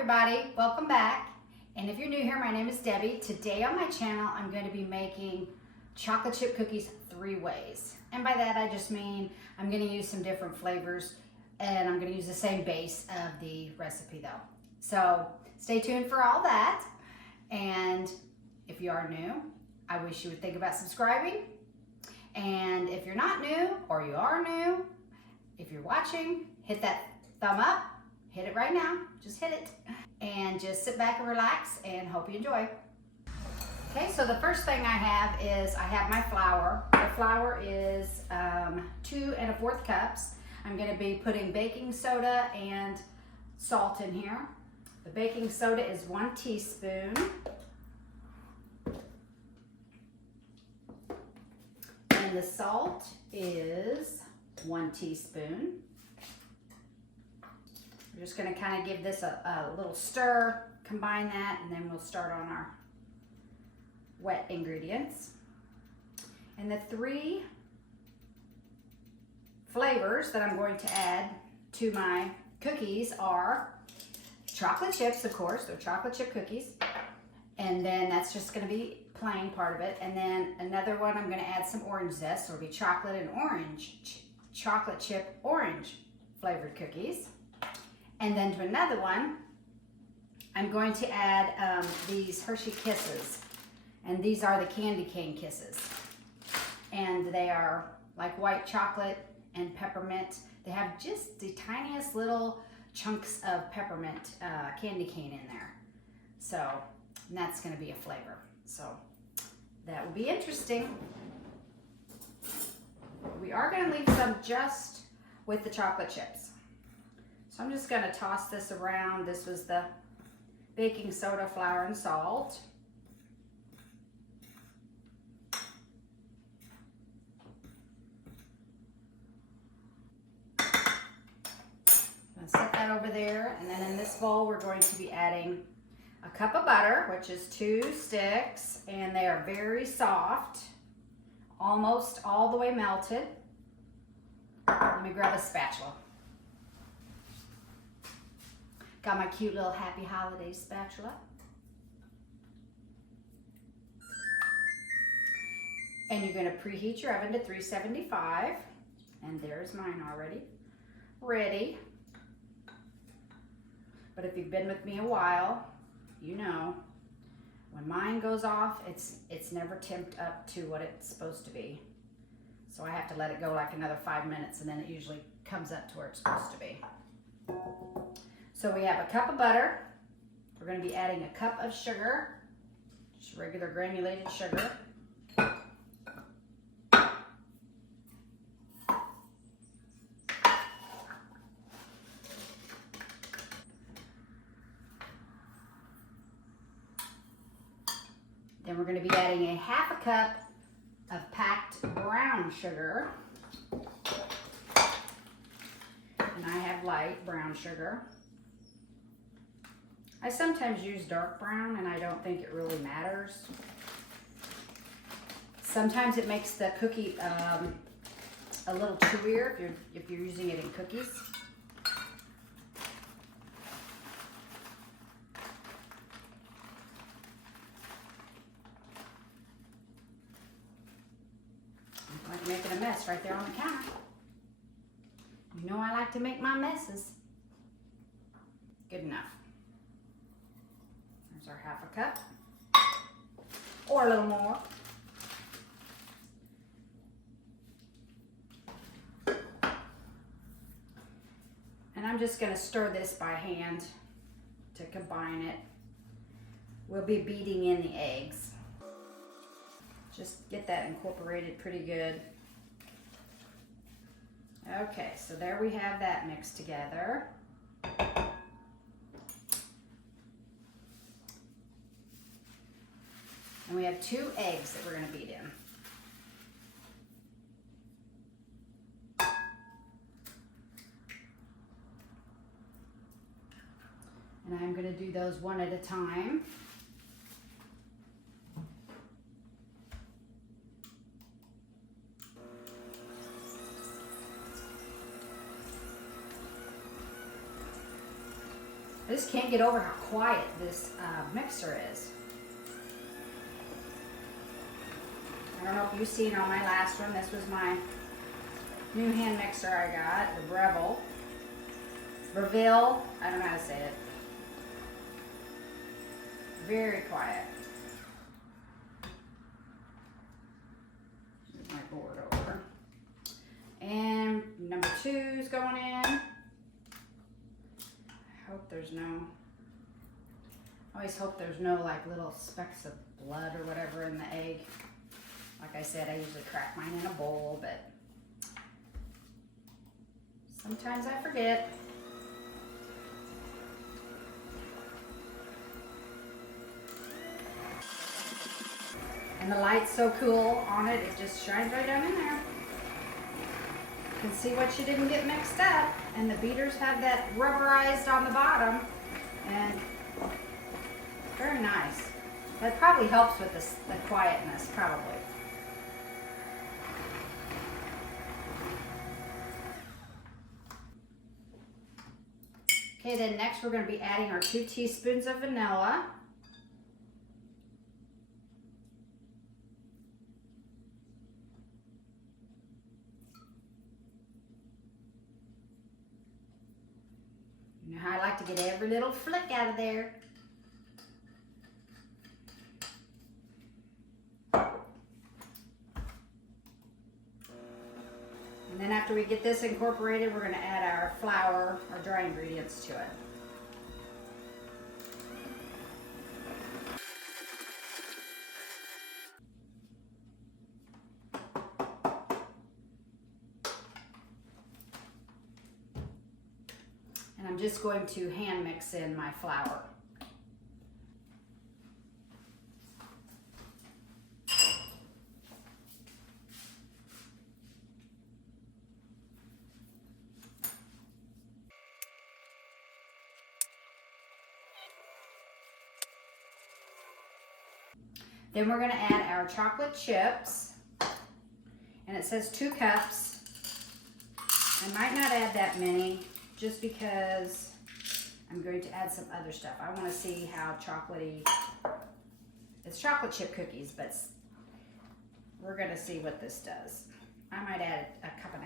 everybody, welcome back. And if you're new here, my name is Debbie. Today on my channel, I'm going to be making chocolate chip cookies 3 ways. And by that, I just mean I'm going to use some different flavors and I'm going to use the same base of the recipe though. So stay tuned for all that. And if you are new, I wish you would think about subscribing. And if you're not new or you are new, if you're watching, hit that thumb up. Hit it right now, just hit it. And just sit back and relax and hope you enjoy. Okay, so the first thing I have my flour. The flour is 2 1/4 cups. I'm gonna be putting baking soda and salt in here. The baking soda is 1 teaspoon. And the salt is 1 teaspoon. We're just going to kind of give this a little stir, combine that, and then we'll start on our wet ingredients. And the 3 flavors that I'm going to add to my cookies are chocolate chips, of course, they're chocolate chip cookies. And then that's just going to be plain part of it. And then another one, I'm going to add some orange zest, so it'll be chocolate and orange, chocolate chip orange flavored cookies. And then to another one, I'm going to add these Hershey Kisses. And these are the candy cane kisses. And they are like white chocolate and peppermint. They have just the tiniest little chunks of peppermint candy cane in there. So, and that's gonna be a flavor. So that will be interesting. We are gonna leave some just with the chocolate chips. So I'm just going to toss this around. This was the baking soda, flour, and salt. I'm going to set that over there. And then in this bowl, we're going to be adding a cup of butter, which is 2 sticks. And they are very soft, almost all the way melted. Let me grab a spatula. Got my cute little Happy Holidays spatula. And you're gonna preheat your oven to 375. And there's mine already ready. But if you've been with me a while, you know, when mine goes off, it's never temped up to what it's supposed to be. So I have to let it go like another 5 minutes and then it usually comes up to where it's supposed to be. So we have a cup of butter. We're going to be adding a cup of sugar, just regular granulated sugar. Then we're going to be adding a 1/2 cup of packed brown sugar. And I have light brown sugar. I sometimes use dark brown and I don't think it really matters. Sometimes it makes the cookie a little chewier if you're using it in cookies. I'm like making a mess right there on the counter. You know I like to make my messes. Good enough. There's our 1/2 cup, or a little more. And I'm just going to stir this by hand to combine it. We'll be beating in the eggs. Just get that incorporated pretty good. Okay, so there we have that mixed together. And we have 2 eggs that we're going to beat in. And I'm going to do those one at a time. I just just can't get over how quiet this mixer is. I don't know if you've seen on my last one, this was my new hand mixer I got, the Breville. Breville, I don't know how to say it. Very quiet. Move my board over. And number 2's going in. I hope there's no, I always hope there's no like little specks of blood or whatever in the egg. Like I said, I usually crack mine in a bowl, but sometimes I forget. And the light's so cool on it, it just shines right down in there. You can see what you didn't get mixed up. And the beaters have that rubberized on the bottom. And very nice. That probably helps with the quietness, probably. Okay, then next we're going to be adding our 2 teaspoons of vanilla. You know how I like to get every little flick out of there. And then after we get this incorporated, we're going to add our flour, our dry ingredients to it. And I'm just going to hand mix in my flour. Then we're going to add our chocolate chips, and it says 2 cups. I might not add that many just because I'm going to add some other stuff. I want to see how chocolatey, it's chocolate chip cookies, but we're going to see what this does. I might add 1.5 cups.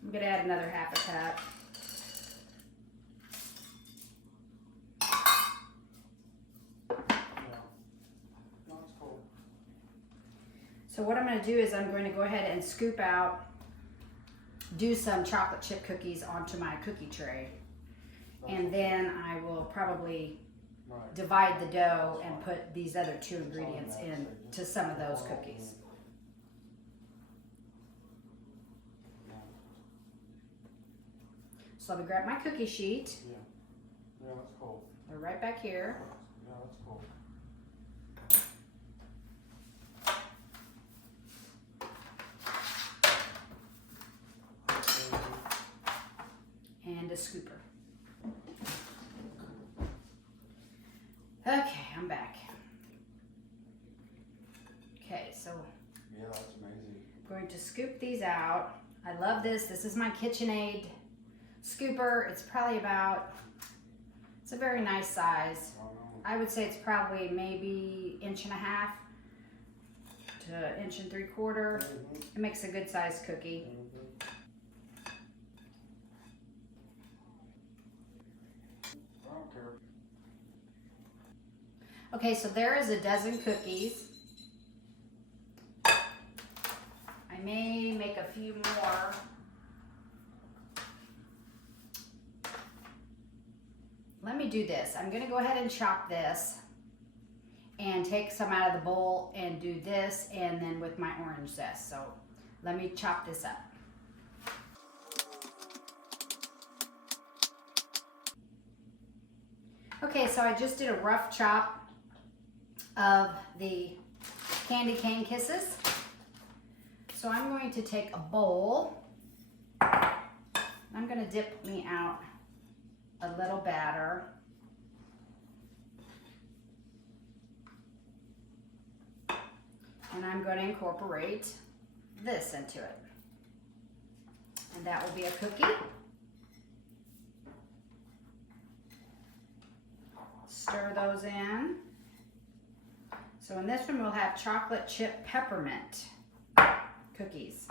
I'm going to add another 1/2 cup. So what I'm going to do is I'm going to go ahead and scoop out, do some chocolate chip cookies onto my cookie tray. And then I will probably divide the dough and put these other 2 ingredients in to some of those cookies. So let me grab my cookie sheet. Yeah, that's cool. They're right back here. Yeah, that's cool. And a scooper. Okay, I'm back. Okay, so Yeah, that's amazing. I'm going to scoop these out. I love this. This is my KitchenAid scooper. It's probably about, it's a very nice size. I would say it's probably maybe 1.5 inches to 1 3/4 inches. It makes a good sized cookie. I don't care. Okay, so there is a dozen cookies. I may make a few more. Let me do this. I'm going to go ahead and chop this and take some out of the bowl and do this, and then with my orange zest. So let me chop this up. Okay, so I just did a rough chop of the candy cane kisses. So I'm going to take a bowl. I'm going to dip me out a little batter. And I'm going to incorporate this into it. And that will be a cookie. Stir those in. So in this one, we'll have chocolate chip peppermint cookies.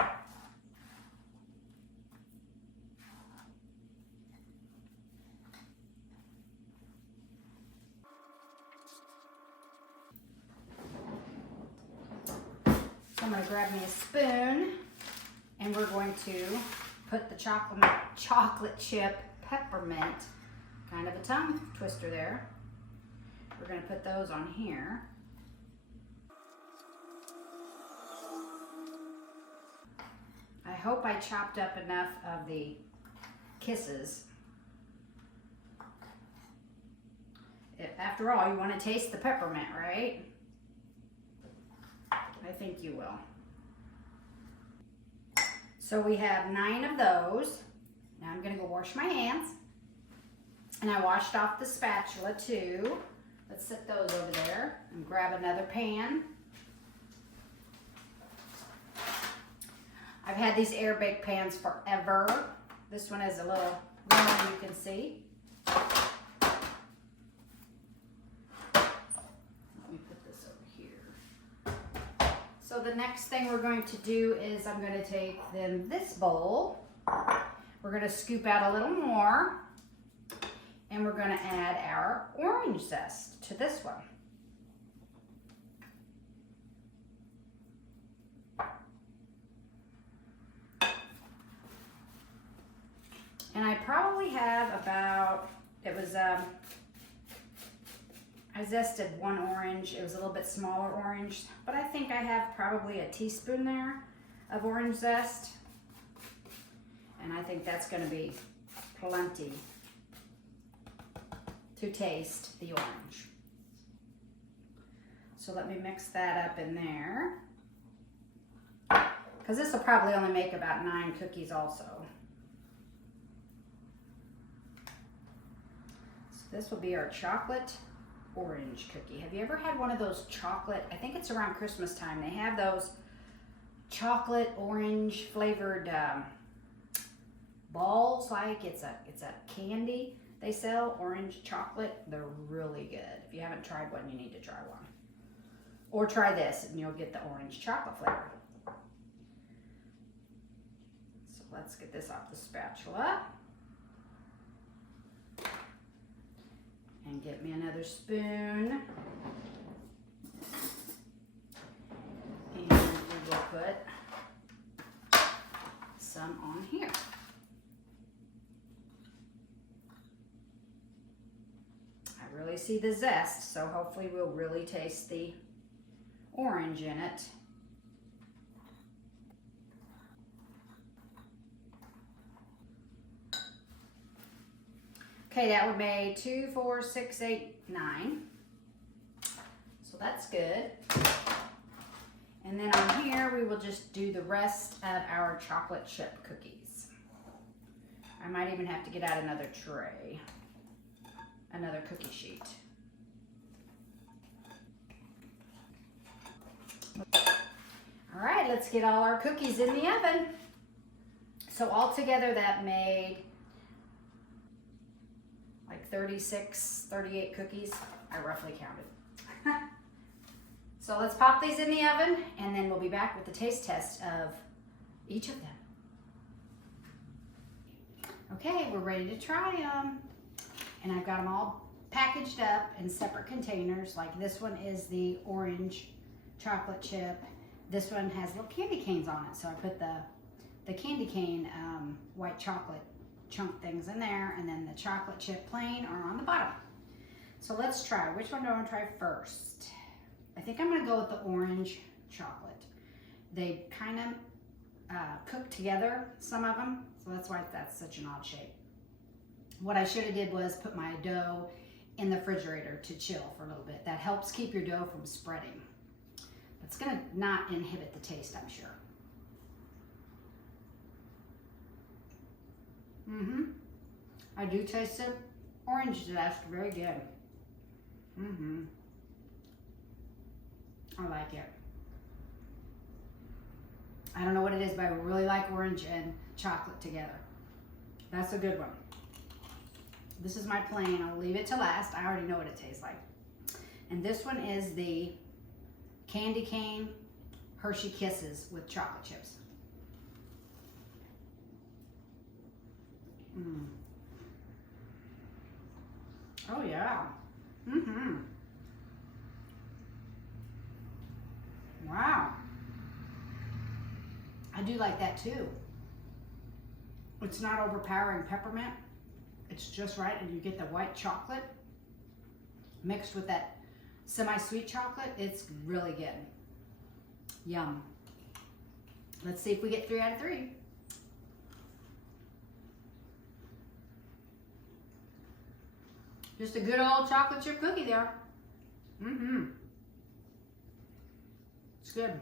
So I'm going to grab me a spoon, and we're going to put the chocolate chip peppermint, kind of a tongue twister there. We're going to put those on here. I hope I chopped up enough of the kisses. After all, you want to taste the peppermint, right? I think you will. So we have 9 of those. Now I'm going to go wash my hands. And I washed off the spatula too. Let's set those over there and grab another pan. I've had these air bake pans forever. This one is a little warmer, you can see. Let me put this over here. So the next thing we're going to do is I'm going to take then this bowl. We're going to scoop out a little more. And we're going to add our orange zest to this one. And I probably have about, I zested 1 orange. It was a little bit smaller orange, but I think I have probably a teaspoon there of orange zest. And I think that's going to be plenty to taste the orange. So let me mix that up in there, because this will probably only make about 9 cookies also. So this will be our chocolate orange cookie. Have you ever had one of those chocolate, I think it's around Christmas time, they have those chocolate orange flavored balls, like it's a candy they sell, orange chocolate. They're really good. If you haven't tried one, you need to try one. Or try this and you'll get the orange chocolate flavor. So let's get this off the spatula. And get me another spoon. And we will put some on here. I really see the zest, so hopefully we'll really taste the orange in it. Okay, that would make 2, 4, 6, 8, 9. So that's good. And then on here, we will just do the rest of our chocolate chip cookies. I might even have to get out another tray, another cookie sheet. All right, let's get all our cookies in the oven. So altogether that made like 36, 38 cookies. I roughly counted. So let's pop these in the oven and then we'll be back with the taste test of each of them. Okay, we're ready to try them. And I've got them all packaged up in separate containers. Like this one is the orange chocolate chip. This one has little candy canes on it. So I put the candy cane white chocolate chunk things in there, and then the chocolate chip plain are on the bottom. So let's try. Which one do I want to try first? I think I'm going to go with the orange chocolate. They kind of cook together, some of them, so that's why that's such an odd shape. What I should have did was put my dough in the refrigerator to chill for a little bit. That helps keep your dough from spreading. It's going to not inhibit the taste, I'm sure. I do taste the orange zest, very good. I like it. I don't know what it is, but I really like orange and chocolate together. That's a good one. This is my plain. I'll leave it to last. I already know what it tastes like. And this one is the candy cane Hershey Kisses with chocolate chips. Oh yeah. Wow. I do like that too. It's not overpowering peppermint. It's just right, and you get the white chocolate mixed with that semi-sweet chocolate. It's really good. Yum. Let's see if we get 3 out of 3. Just a good old chocolate chip cookie there. It's good.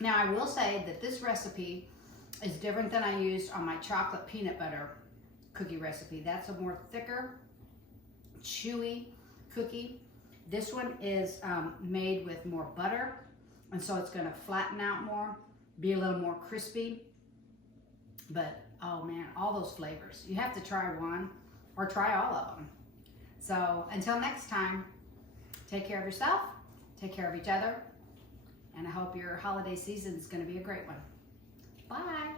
Now I will say that this recipe is different than I used on my chocolate peanut butter cookie recipe. That's a more thicker, chewy cookie. This one is made with more butter, and so it's gonna flatten out more, be a little more crispy. But oh man, all those flavors. You have to try one or try all of them. So until next time, take care of yourself, take care of each other, and I hope your holiday season is gonna be a great one. Bye.